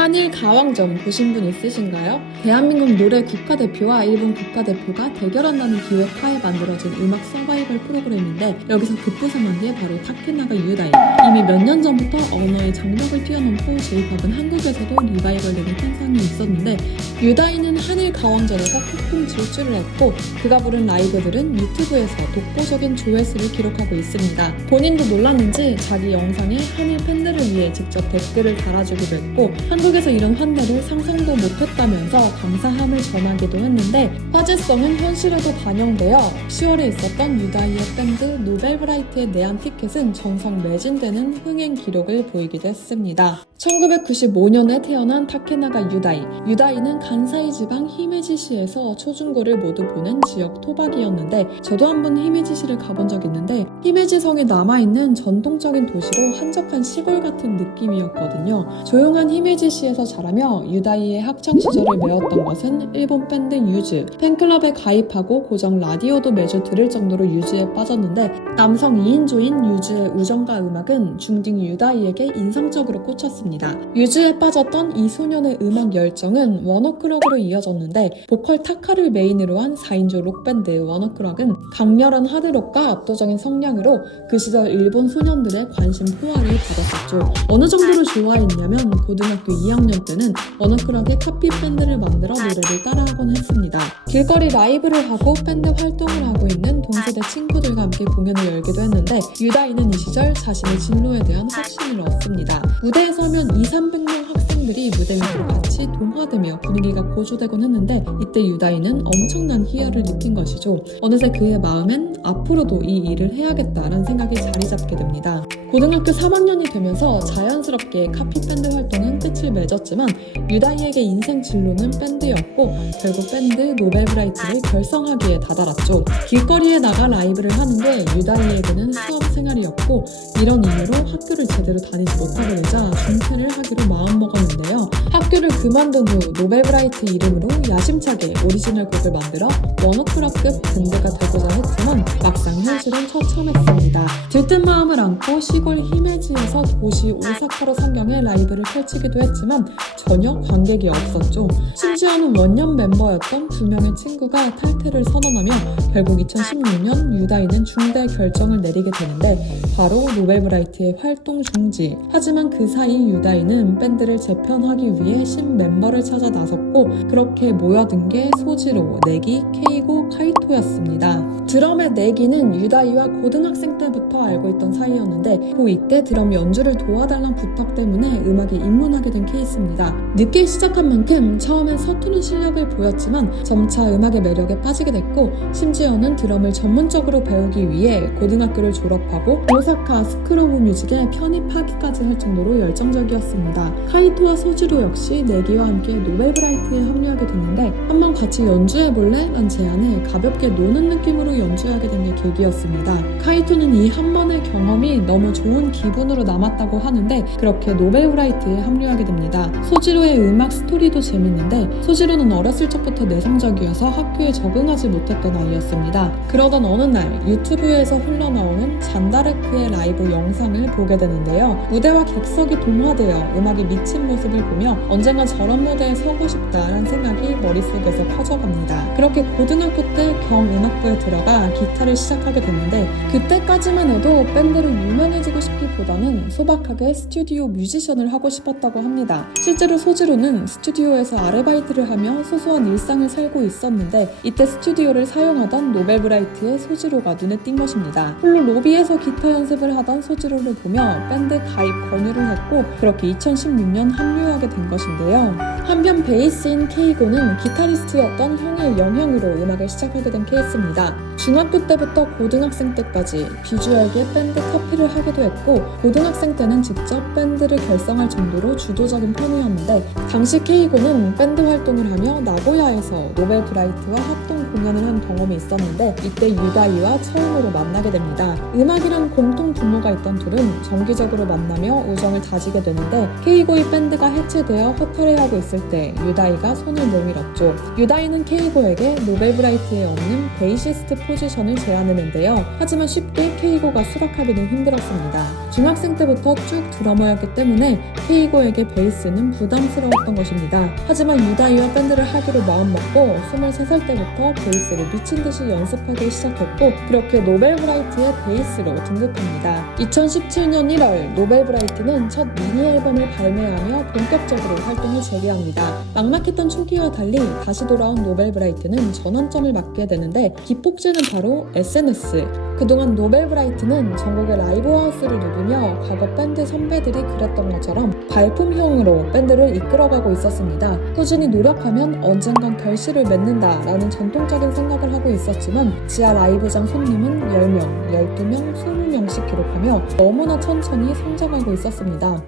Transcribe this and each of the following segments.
한일 가왕전 보신 분 있으신가요? 대한민국 노래 국가대표와 일본 국가대표가 대결한다는 기획하에 만들어진 음악 서바이벌 프로그램인데 여기서 급부상한 게 바로 타케나가 유다이. 이미 몇 년 전부터 언어의 장벽을 뛰어넘고 J-POP은 한국에서도 리바이벌되는 현상이 있었는데 유다이는 한일 가왕전에서 폭풍 질주를 했고 그가 부른 라이브들은 유튜브에서 독보적인 조회수를 기록하고 있습니다. 본인도 놀랐는지 자기 영상에 한일 팬들을 위해 직접 댓글을 달아주기도 했고 한국에서 이런 환대를 상상도 못했다면서 감사함을 전하기도 했는데 화제성은 현실에도 반영되어 10월에 있었던 유다이의 밴드 노벨브라이트의 내한 티켓은 정상 매진되는 흥행 기록을 보이기도 했습니다. 1995년에 태어난 타케나가 유다이. 유다이는 간사이 지방 히메지시에서 초중고를 모두 보낸 지역 토박이였는데 저도 한번 히메지시를 가본 적 있는데 히메지성에 남아있는 전통적인 도시로 한적한 시골 같은 느낌이었거든요. 조용한 히메지시에서 자라며 유다이의 학창시절을 메웠던 것은 일본 밴드 유즈. 팬클럽에 가입하고 고정 라디오도 매주 들을 정도로 유즈에 빠졌는데 남성 2인조인 유즈의 우정과 음악은 중딩 유다이에게 인상적으로 꽂혔습니다. 유즈에 빠졌던 이 소년의 음악 열정은 워너클럭으로 이어졌는데 보컬 타카를 메인으로 한 4인조 록밴드 워너클럭은 강렬한 하드록과 압도적인 성량으로 그 시절 일본 소년들의 관심 포화를 받았었죠. 어느 정도로 좋아했냐면 고등학교 2학년 때는 워너클럭의 카피 밴드를 만들어 노래를 따라하곤 했습니다. 길거리 라이브를 하고 밴드 활동을 하고 있는 동세대 친구들과 함께 공연을 열기도 했는데 유다이는 이 시절 자신의 진로에 대한 확신을 얻습니다. 무대에 서면 200~300명 학생들이 무대 위로 같이 동화되며 분위기가 고조되곤 했는데 이때 유다이는 엄청난 희열을 느낀 것이죠. 어느새 그의 마음엔 앞으로도 이 일을 해야겠다라는 생각이 자리 잡게 됩니다. 고등학교 3학년이 되면서 자연스럽게 카피밴드 활동은 끝을 맺었지만 유다이에게 인생 진로는 밴드였고 결국 밴드 노벨브라이트를 결성하기에 다다랐죠. 길거리에 나가 라이브를 하는 게 유다이에게는 수업 생활이었고 이런 이유로 학교를 제대로 다니지 못하게 되자 중퇴를 하기로 마음먹었는데요. 학교를 그만둔 후 노벨브라이트 이름으로 야심차게 오리지널 곡을 만들어 워너클럭급 밴드가 되고자 했지만 막상 현실은 처참했습니다. 들뜬 마음을 안고 시골 히메지에서 도시 오사카로 상경해 라이브를 펼치기도 했지만 전혀 관객이 없었죠. 심지어는 원년 멤버였던 2명의 친구가 탈퇴를 선언하며 결국 2016년 유다이는 중대 결정을 내리게 되는데 바로 노벨브라이트의 활동 중지. 하지만 그 사이 유다이는 밴드를 재편하기 위해 신멤버를 찾아 나섰고 그렇게 모여든 게 소지로, 내기, 케이고, 카이토였습니다. 드럼의 내기는 유다이와 고등학생 때부터 알고 있던 사이였는데 고 이때 드럼 연주를 도와달란 부탁 때문에 음악에 입문하게 된 케이스입니다. 늦게 시작한 만큼 처음엔 서투른 실력을 보였지만 점차 음악의 매력에 빠지게 됐고 심지어는 드럼을 전문적으로 배우기 위해 고등학교를 졸업하고 오사카 스쿨 오브 뮤직에 편입하기까지 할 정도로 열정적이었습니다. 카이토와 소지로 역시 내기와 함께 노벨브라이트에 합류하게 됐는데 한번 같이 연주해볼래? 란 제안에 가볍게 노는 느낌으로 연주하게 된 게 계기였습니다. 카이토는 이 한 번의 경험이 너무 좋은 기분으로 남았다고 하는데 그렇게 노벨브라이트에 합류하게 됩니다. 소지로의 음악 스토리도 재밌는데 소지로는 어렸을 적부터 내성적이어서 학교에 적응하지 못했던 아이였습니다. 그러던 어느 날 유튜브에서 흘러나오는 잔다르크의 라이브 영상을 보게 되는데요. 무대와 객석이 동화되어 음악에 미친 모습을 보며 언젠가 저런 무대에 서고 싶다라는 생각이 머릿속에서 퍼져갑니다. 그렇게 고등학교 때 경음악부에 들어가 기타를 시작하게 됐는데 그때까지만 해도 밴드로 유명해지고 싶기보다는 소박하게 스튜디오 뮤지션을 하고 싶었다고 합니다. 실제로 소지로는 스튜디오에서 아르바이트를 하며 소소한 일상을 살고 있었는데 이때 스튜디오를 사용하던 노벨브라이트의 소지로가 눈에 띈 것입니다. 홀로 로비에서 기타 연습을 하던 소지로를 보며 밴드 가입 권유를 했고 그렇게 2016년 합류하게 된 것인데요. 한편 베이스인 케이고는 기타리스트였던 형의 영향으로 음악을 시작하게 된 케이스입니다. 중학교 때부터 고등학생 때까지 비주얼계 밴드 카피를 하기도 했고 고등학생 때는 직접 밴드를 결성할 정도로 주도적인 편이었는데 당시 케이고는 밴드 활동을 하며 나고야에서 노벨브라이트와 합동 공연을 한 경험이 있었는데 이때 유다이와 처음으로 만나게 됩니다. 음악이란 공통 분모가 있던 둘은 정기적으로 만나며 우정을 다지게 되는데 케이고의 밴드가 해체되어 허탈해하고 있을 때 유다이가 손을 내밀었죠. 유다이는 케이고에게 노벨브라이트에 없는 베이시스트 포지션을 제안했는데요. 하지만 쉽게 케이고가 수락하기는 힘들었습니다. 중학생 때부터 쭉 드러머였기 때문에 케이고에게 베이스는 부담스러웠던 것입니다. 하지만 유다이와 밴드를 하기로 마음먹고 23살 때부터 베이스를 미친듯이 연습하기 시작했고 그렇게 노벨브라이트의 베이스로 등극합니다. 2017년 1월 노벨브라이트는 첫 미니 앨범을 발매하며 본격적으로 활동을 재개합니다. 막막했던 초기와 달리 다시 돌아온 노벨브라이트는 전환점을 맞게 되는데 기폭제는 바로 SNS. 그동안 노벨브라이트는 전국의 라이브하우스를 누비며 과거 밴드 선배들이 그랬던 것처럼 발품형으로 밴드를 이끌어가고 있었습니다. 꾸준히 노력하면 언젠간 결실을 맺는다라는 전통적인 생각을 하고 있었지만 지하 라이브장 손님은 10명, 12명, 20명씩 기록하며 너무나 천천히 성장하고 있었습니다.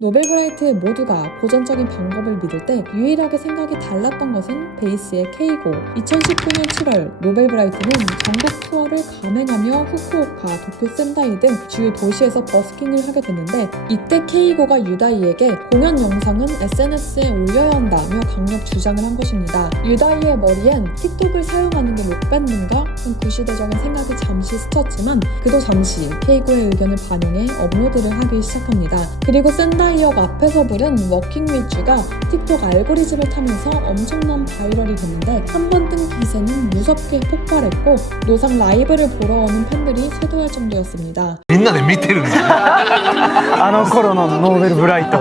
노벨브라이트 모두가 고전적인 방법을 믿을 때 유일하게 생각이 달랐던 것은 베이스의 케이고. 2019년 7월 노벨브라이트는 전국 투어를 감행하며 후쿠오카, 도쿄, 센다이 등 주요 도시에서 버스킹을 하게 되는데 이때 케이고가 유다이에게 공연 영상은 SNS에 올려야 한다며 강력 주장을 한 것입니다. 유다이의 머리엔 틱톡을 사용하는 게 록밴드인가? 그 시대적인 생각이 잠시 스쳤지만 그도 잠시 케이고의 의견을 반영해 업로드를 하기 시작합니다. 그리고 센다이역 앞에서 부른 워킹 위주가 틱톡 알고리즘을 타면서 엄청난 바이럴이 됐는데 한 번 뜬 기세는 무섭게 폭발했고 노상 라이브를 보러 오는 팬들이 쇄도할 정도였습니다. みんなで見てるんだあの頃のノーベルブライト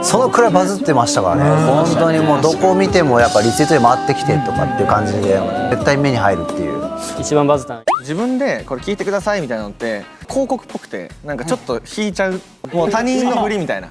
をそのくらいバズってましたからね、本当にもうどこを見てもやっぱリツイートで回ってきてとかっていう感じで絶対目に入るっていう。一番バズった自分でこれ聞いてくださいみたいなのって広告っぽくてなんかちょっと引いちゃう、もう他人のふりみたいな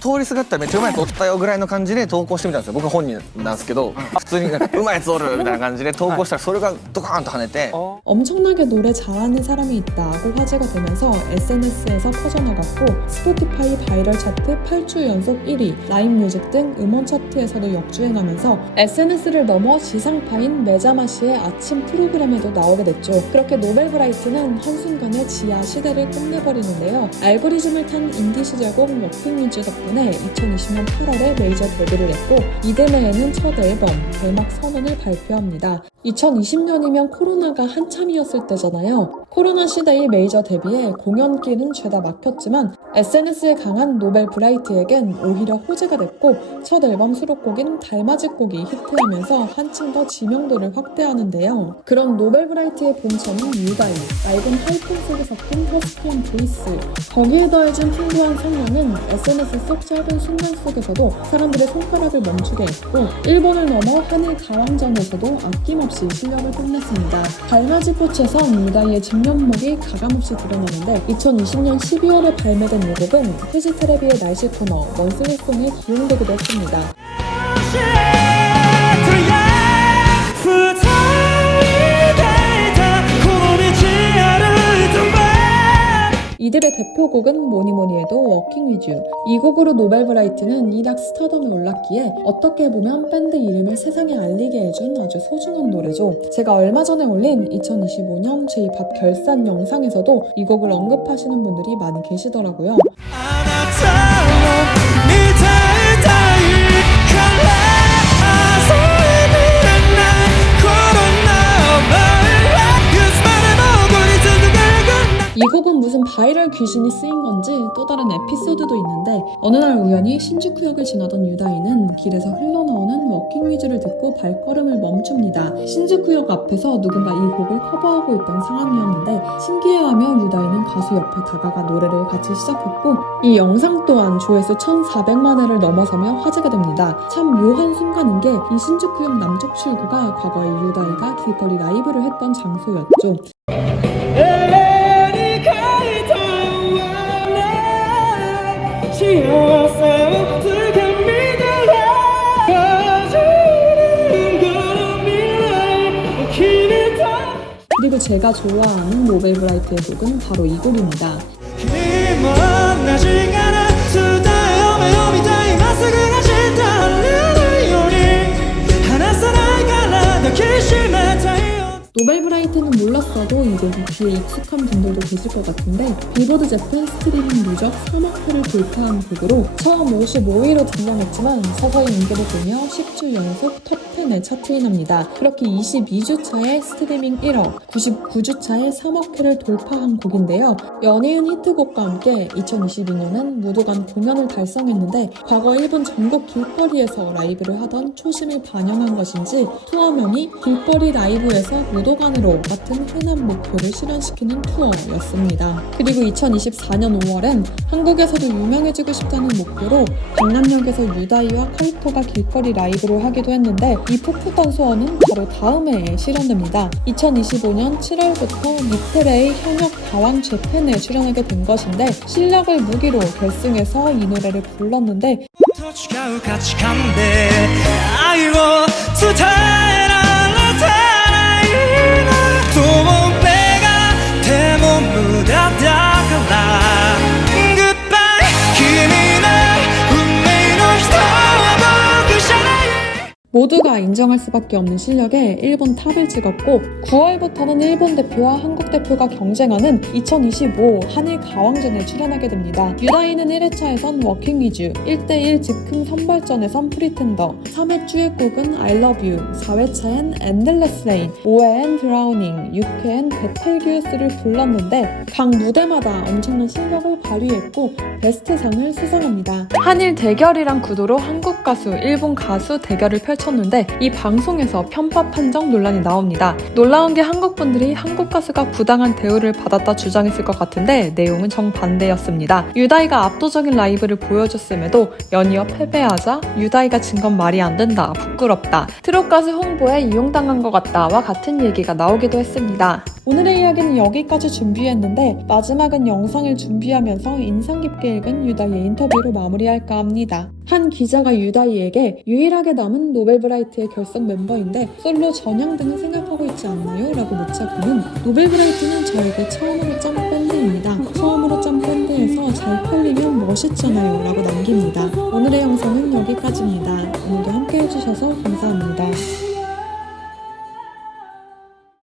通りすがったらめっちゃうまいやつおったよぐらいの感じで投稿してみたんですよ。僕本人なんですけど普通になんかうまいやつおるみたいな感じで投稿したらそれがドカーンと跳ねて 엄청나게 노래 잘하는 사람이 있다고 화제가 되면서 SNS에서 퍼져나갔고 스포티파이 바이럴 차트 8주 연속 1위, 라인 뮤직 등 음원 차트에서도 역주행하면서 SNS를 넘어 지상파인 메자마시의 아침 프로그램에도 나오게 됐죠. 그렇게 노벨브라이트는 한순간에 지하 시대를 끝내버리는데요. 알고리즘을 탄 인디 시절곡 워킹 위주 덕분에 2020년 8월에 메이저 데뷔를 했고 이듬해에는 첫 앨범 대막 선언을 발표합니다. 2020년이면 코로나가 한참이었을 때잖아요. 코로나 시대의 메이저 데뷔에 공연기는 죄다 막혔지만 SNS에 강한 노벨브라이트에겐 오히려 호재가 됐고 첫 앨범 수록곡인 달맞이곡이 히트하면서 한층 더 지명도를 확대하는데요. 그런 노벨브라이트의 본체는 유다이, 맑은 하이톤 속에 섞인 허스키한 보이스, 거기에 더해진 풍부한 성량은 SNS 속 짧은 순간 속에서도 사람들의 손가락을 멈추게 했고 일본을 넘어 한일 가왕전에서도 아낌없이 실력을 뽐냈습니다. 달맞이꽃에선 유다이의 진면목이 가감없이 드러나는데 2020년 12월에 발매된 이 곡은 휴지 테레비의 날씨 코너 먼슬리송에 기용되기도 했습니다. 이들의 대표곡은 뭐니뭐니 해도 워킹 위주. 이 곡으로 노벨브라이트는 일약 스타덤에 올랐기에 어떻게 보면 밴드 이름을 세상에 알리게 해준 아주 소중한 노래죠. 제가 얼마 전에 올린 2025년 J-POP 결산 영상에서도 이 곡을 언급하시는 분들이 많이 계시더라고요. 이 곡은 무슨 바이럴 귀신이 쓰인 건지 또 다른 에피소드도 있는데 어느 날 우연히 신주쿠역을 지나던 유다이는 길에서 흘러나오는 워킹 위주를 듣고 발걸음을 멈춥니다. 신주쿠역 앞에서 누군가 이 곡을 커버하고 있던 상황이었는데 신기해하며 유다이는 가수 옆에 다가가 노래를 같이 시작했고 이 영상 또한 조회수 1,400만 회를 넘어서며 화제가 됩니다. 참 묘한 순간인 게 이 신주쿠역 남쪽 출구가 과거에 유다이가 길거리 라이브를 했던 장소였죠. 그리고 제가 좋아하는 노벨브라이트의 곡은 바로 이 곡입니다. 노벨브라이트는 몰랐어 들었어도 이제 귀에 익숙한 분들도 계실 것 같은데 빌보드 재팬 스트리밍 누적 3억 회를 돌파한 곡으로 처음 55위로 등장했지만 서서히 인기를 보며 10주 연속 톱10에 차트인합니다. 그렇게 22주 차에 스트리밍 1억, 99주 차에 3억 회를 돌파한 곡인데요. 연이은 히트곡과 함께 2022년엔 무도간 공연을 달성했는데 과거 일본 전국 길거리에서 라이브를 하던 초심을 반영한 것인지 투어명이 길거리 라이브에서 무도간으로 같은 흔한 목표를 실현시키는 투어였습니다. 그리고 2024년 5월엔 한국에서도 유명해지고 싶다는 목표로 강남역에서 유다이와 카이토가 길거리 라이브를 하기도 했는데 이 풋풋한 소원은 바로 다음 해에 실현됩니다. 2025년 7월부터 니테레의 현역 가왕 재팬에 출연하게 된 것인데 실력을 무기로 결승에서 이 노래를 불렀는데 違う価値観で愛を伝えられてないなどう願っても無駄だから Goodbye 君の運命の人は僕じゃない 모두가 인정할 수밖에 없는 실력에 일본 탑을 찍었고 9월부터는 일본 대표와 한국 대표가 경쟁하는 2025 한일 가왕전에 출연하게 됩니다. 유다이는 1회차에선 워킹 위주, 1대1 즉흥 선발전에선 프리텐더, 3회 듀엣곡은 I Love You, 4회차엔 Endless Rain, 5회엔 Drowning, 6회엔 베텔기우스를 불렀는데 각 무대마다 엄청난 실력을 발휘했고 베스트상을 수상합니다. 한일 대결이란 구도로 한국 가수, 일본 가수 대결을 펼쳤는데 이 방송에서 편파 판정 논란이 나옵니다. 놀라운 게 한국 분들이 한국 가수가 부당한 대우를 받았다 주장했을 것 같은데 내용은 정반대였습니다. 유다이가 압도적인 라이브를 보여줬음에도 연이어 패배하자 유다이가 진 건 말이 안 된다, 부끄럽다, 트롯 가수 홍보에 이용당한 것 같다와 같은 얘기가 나오기도 했습니다. 오늘의 이야기는 여기까지 준비했는데 마지막은 영상을 준비하면서 인상 깊게 읽은 유다이의 인터뷰로 마무리할까 합니다. 한 기자가 유다이에게 유일하게 남은 노벨브라이트의 결성 멤버인데 솔로 전향 등은 생각하고 있지 않나요? 라고 묻자 그는 노벨브라이트는 저에게 처음으로 짠 밴드입니다. 처음으로 짠 밴드에서 잘 팔리면 멋있잖아요 라고 남깁니다. 오늘의 영상은 여기까지입니다. 오늘도 함께 해주셔서 감사합니다.